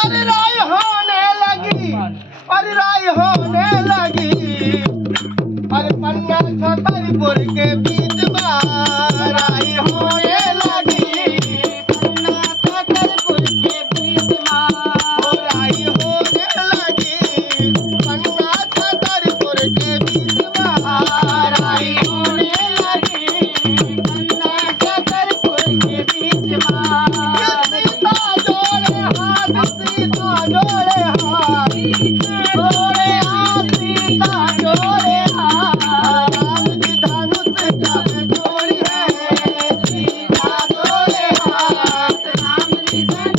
अरे राय होने लगी, अरे राय होने लगी, अरे पन्ना छतरपुर के बीच में राय होने लगी, पन्ना छतरपुर के बीच में राय होने लगी, पन्ना छतरपुर के बीच में राय होने लगी, पन्ना छतरपुर के बीच में सीता जोड़े हाथ, सीता जोड़े हाथ, जोड़े हाथ, सीता जोड़े हाथ, राम जी धनुष जब जोड़ी है, सीता जोड़े हाथ, राम जी धनुष